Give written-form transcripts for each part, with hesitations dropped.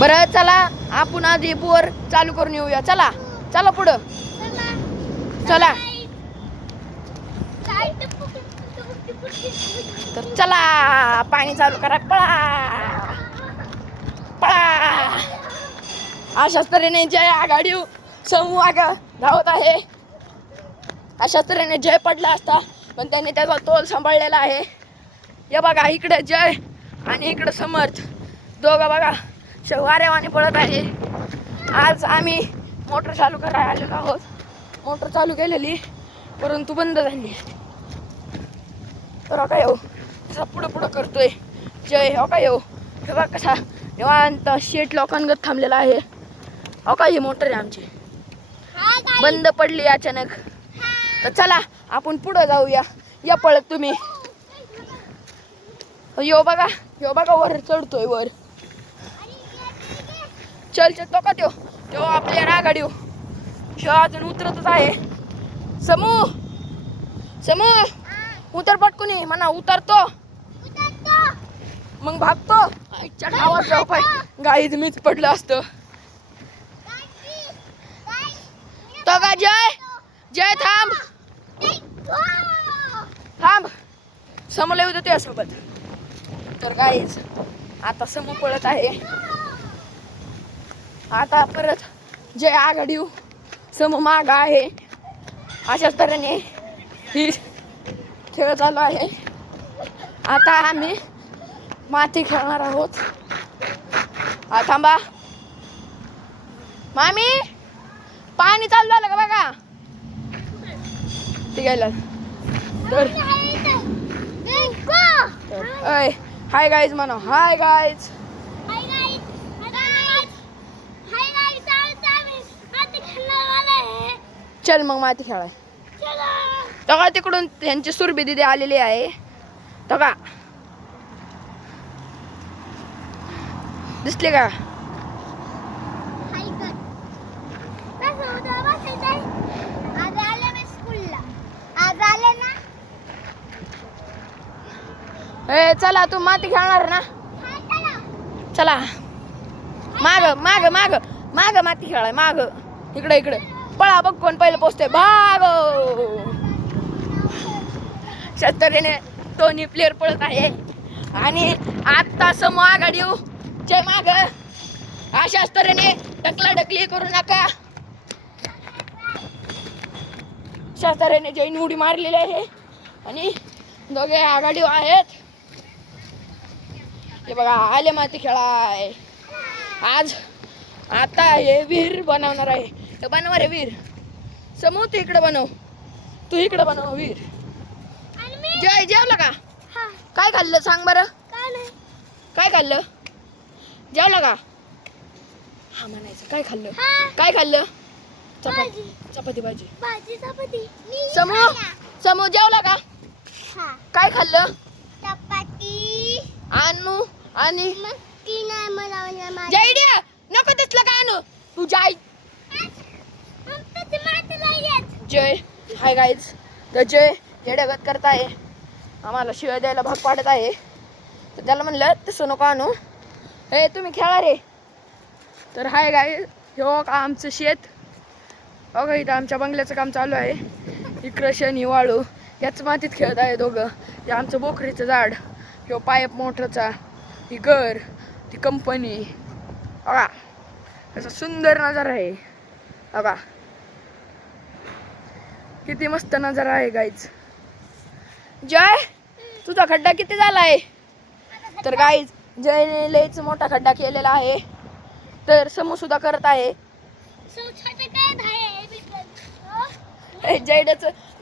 बरं चला आपण आधी बोर चालू करून येऊया. चला चला पुढं चला. तर चला पाणी चालू करा. पळा पळा. अशाच तऱ्हेने जय आघाडी समूह धावत आहे. अशाच तऱ्हेने जय पडला असता पण त्याने त्याचा तोल सांभाळलेला आहे. हे बघा इकडे जय आणि इकडे समर्थ दोघं बघा वाऱ्यावाने पळत आहे. आज आम्ही मोटर चालू करायला आलेलो आहोत. मोटर चालू केलेली परंतु बंद झाली. तर काय हो कसा पुढं पुढं करतोय जय. हो काय हो हे बघा कसा निवांत शेट लोकांगत थांबलेला आहे. हो काय ही मोटर आहे आमची बंद पडली अचानक. तर चला आपण पुढं जाऊया. या पळत तुम्ही. यो बघा वर चढतोय वर. चल चल तो का त्यो आपल्या रागाडी ह्यो अजून उतरतच आहे. समूह उतर पटकुनी म्हणा. उतरतो मग भागतो. आईच्या ठावाचा पाय गाईच मीच पडलं असतं. तो का जय थांब थांब. समोर येऊ दे त्यासोबत. तर गाईच आता समोर पळत आहे. आता परत जय आघाडी समूह माग आहे. अशाच तऱ्हेने ही खेळ चालू आहे. आता आम्ही माती खेळणार आहोत. थांबा मामी पाणी चालू झालं का बघा. ठीक आहे. तर हाय गाईज म्हणा. Hi guys. चल मग माती खेळाय. तेव्हा तिकडून त्यांची सुरभी दिदी आलेली आहे. तेव्हा दिसले का. चला तू माती खेळणार ना. चला माग माग माग माग माती खेळाय. माग इकडे पळा बघ कोण पहिलं पोचते. भाग तऱ्हेने दोन्ही प्लेअर पळत आहे. आणि आता समूह आघाडी जय माग. अशाच तऱ्हेने ढकलाढकली करू नका. अशाच तऱ्हेने जयने उडी मारलेली आहे आणि दोघे आघाडी आहेत. हे बघा आले माती खेळाय. आज आता हे विहीर बनवणार आहे. हे बनवा रे विहीर. समूह तू इकडे बनव. तू इकडे बनव विहीर. जय जेवला का. काय खाल्लं सांग बरं. काय खाल्लं जेवला का. हा म्हणायचं काय खाल्लं. काय खाल्लं. चपाती भाजी. समूह जेवला का. काय खाल्लं. चपाती आणू आणि जयड्या नको दिसलं का आणू. तू जाय जय. Hi guys. तर जय येड्यागत करत आहे. आम्हाला शिवाय द्यायला भाग पाडत आहे. तर त्याला म्हणलं तसं नको आणू. हे तुम्ही खेळा रे. तर हाय गाईज ह्यो का आमचं शेत. बघा इथं आमच्या बंगल्याचं काम चालू आहे. इकडं शनी वाळू याच मातीत खेळत आहे दोघं. हे आमचं बोकरीचं झाड. ह्यो पाईप मोटरचा. ही घर ती कंपनी. बघा असा सुंदर नजारा आहे. बघा किती मस्त नजारा आहे गाईज. जय तुझा खड्डा किती झालाय. तर गाईज जयने लयच मोठा खड्डा केलेला आहे. तर समूह सुद्धा करत आहे.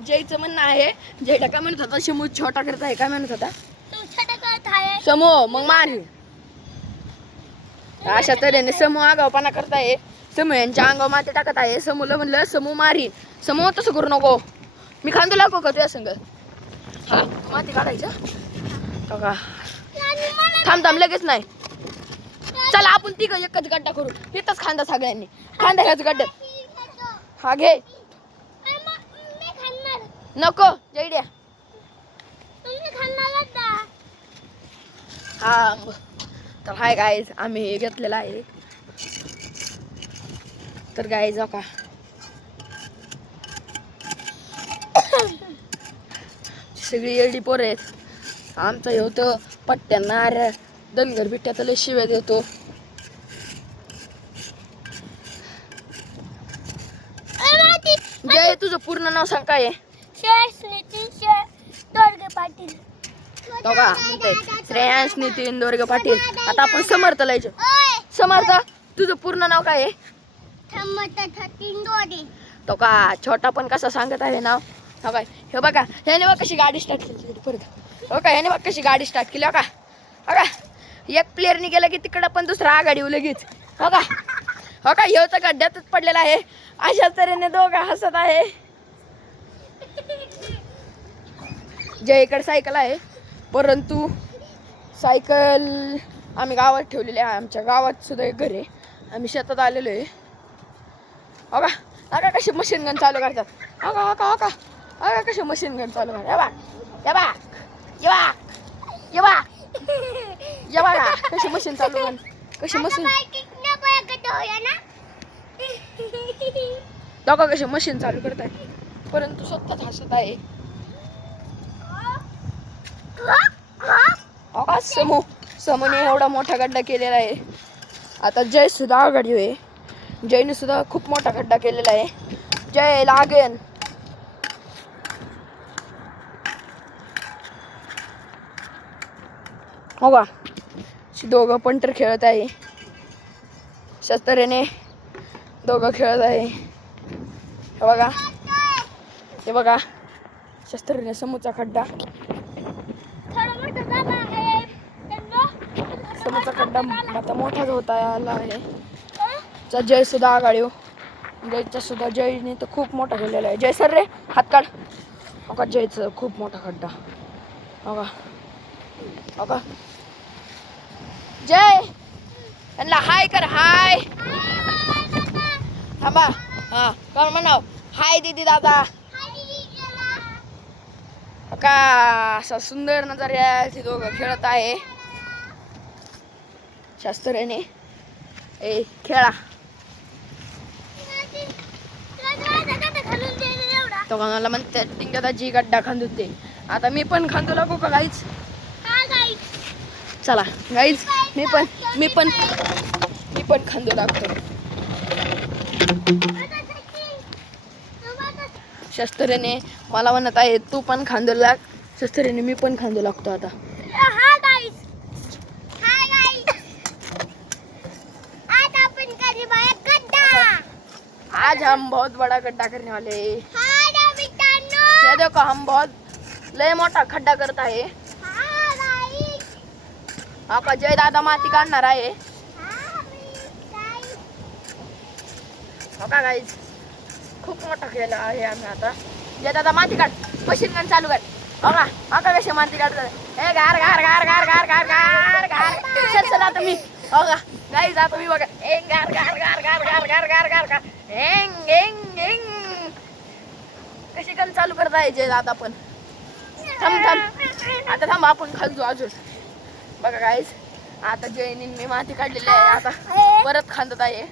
जयचं म्हणणं आहे. जयला काय म्हणत होता. समूह छोटा करत आहे. काय म्हणत होता समूह मग मार. अशा तऱ्हेने समूह आगावपणा करत आहे. समूह यांच्या अंगावर माती टाकत आहे. समूहला म्हणलं समूह मारी. समूह तसं करू नको. मी खांदू लागो का तुझ्या संग. हा माती काढायचं का. थांब लगेच नाही. चला आपण तिघ एकच गड्डा करू. इथंच खांदा सगळ्यांनी. खांदा ह्याच गड्ड्यात. हा घे. नको जयड्या. हा तर हाय गाईज आम्ही घेतलेला आहे. तर गाय जा का सगळी एडी पोर आहेत आमचं हे होतं पट्ट्यांना अरे दनगर बिट्ट्यात लय शिव्या देतो जय तुझं पूर्ण नाव सांग काय पाटील तो का म्हणते श्रेयांश नितीन दोरगे पाटील आता आपण समर्थ लायचं समर्थ तुझं पूर्ण नाव काय आहे तो का छोटा पण कसा सांगत आहे नाव हो काय हे बघा ह्याने बघ कशी गाडी स्टार्ट केली परत हो का ह्याने बघ कशी गाडी स्टार्ट केली हो का एक प्लेअरने गेला की तिकडं पण दुसरा आघाडी लगेच हो का ह्यो तर गड्ड्यातच पडलेला आहे अशा तऱ्हेने दोघं हसत आहे जय इकडे सायकल आहे परंतु सायकल आम्ही गावात ठेवलेली आहे आमच्या गावात सुद्धा एक घर आहे आम्ही शेतात आलेलो आहे हो का कशी मशीन गन चालू करतात हो का कशी मशीन गन चालू करतात ये बघा कशी मशीन चालू कर कशी मशीन दोघा कशी मशीन चालू करतात परंतु स्वतःच हसत आहे समूने एवढा मोठा गड्डा केलेला आहे आता जय सुद्धा आघाडी आहे जयने सुद्धा खूप मोठा गड्डा केलेला आहे जय लागेन हो का दोघं पंटर खेळत आहे शस्त्रेने दोघं खेळत आहे हे बघा शस्त्रेने समोरचा खड्डा समोरचा खड्डा आता मोठाच होता आला आहे जय सुद्धा आघाडी जयचा सुद्धा जयने तर खूप मोठा केलेला आहे जय सर रे हात काढ हो का जयचं खूप मोठा खड्डा हो का जय त्यांना हाय कर हाय थांबा हा कर म्हणाव हाय दीदी दादा का असा सुंदर नजारा ते दोघं खेळत आहे शास्त्रेने ए खेळा तो कोणाला म्हणते टिंग दाजी गड्डा खांदते आता मी पण खांदू लागू का गाईच चला गाईज मी पण खांदू लागतो शस्त्रेने मला म्हणत आहे तू पण खांदू लाग शस्त्रेने मी पण खांदू लागतो आता आज हम बहुत बड़ा गड्ढा करने वाले ये देखो हम बहुत लय मोठा खड्डा करत आहे आपा जय दादा माती काढणार आहे हो का गाईज खूप मोठा केला आहे आम्ही आता जय दादा माती काढ मशीन गन चालू कर हो का कशी माती काढतात हे गार गार गार गार गार गार गार गार चल आता मी हो का गाईज आता मी बघा एक गार गार गार गार गार गार गार गार गार हेंग हेंग हेंग कशी गन चालू करता आहे जय दादा पण थांब आता थांब आपण खालतो अजून बघा गाईज आता जयनी मी माती काढलेली आहे आता परत खांदत आहे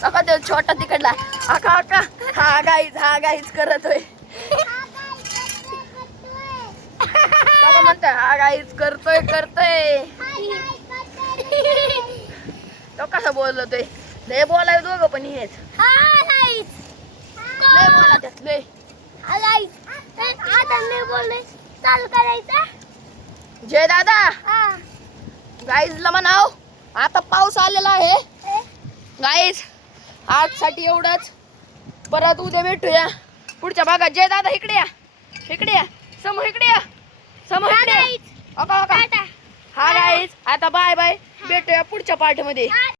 अका तो छोटा तिकडला अका हा गाईज करतोय म्हणतोय हा गाईज करतोय तो कसं बोलतोय लय बोलाय दोघं पण हेच लय बोला त्यात लय चालू करायचा जय दादा गाईजला म्हणाव आता पाऊस आलेला आहे गाईज आजसाठी एवढंच परत उद्या भेटूया पुढच्या भागात जय दादा इकडे या समोर इकडे या हा गाईज आता बाय बाय भेटूया पुढच्या पार्ट मध्ये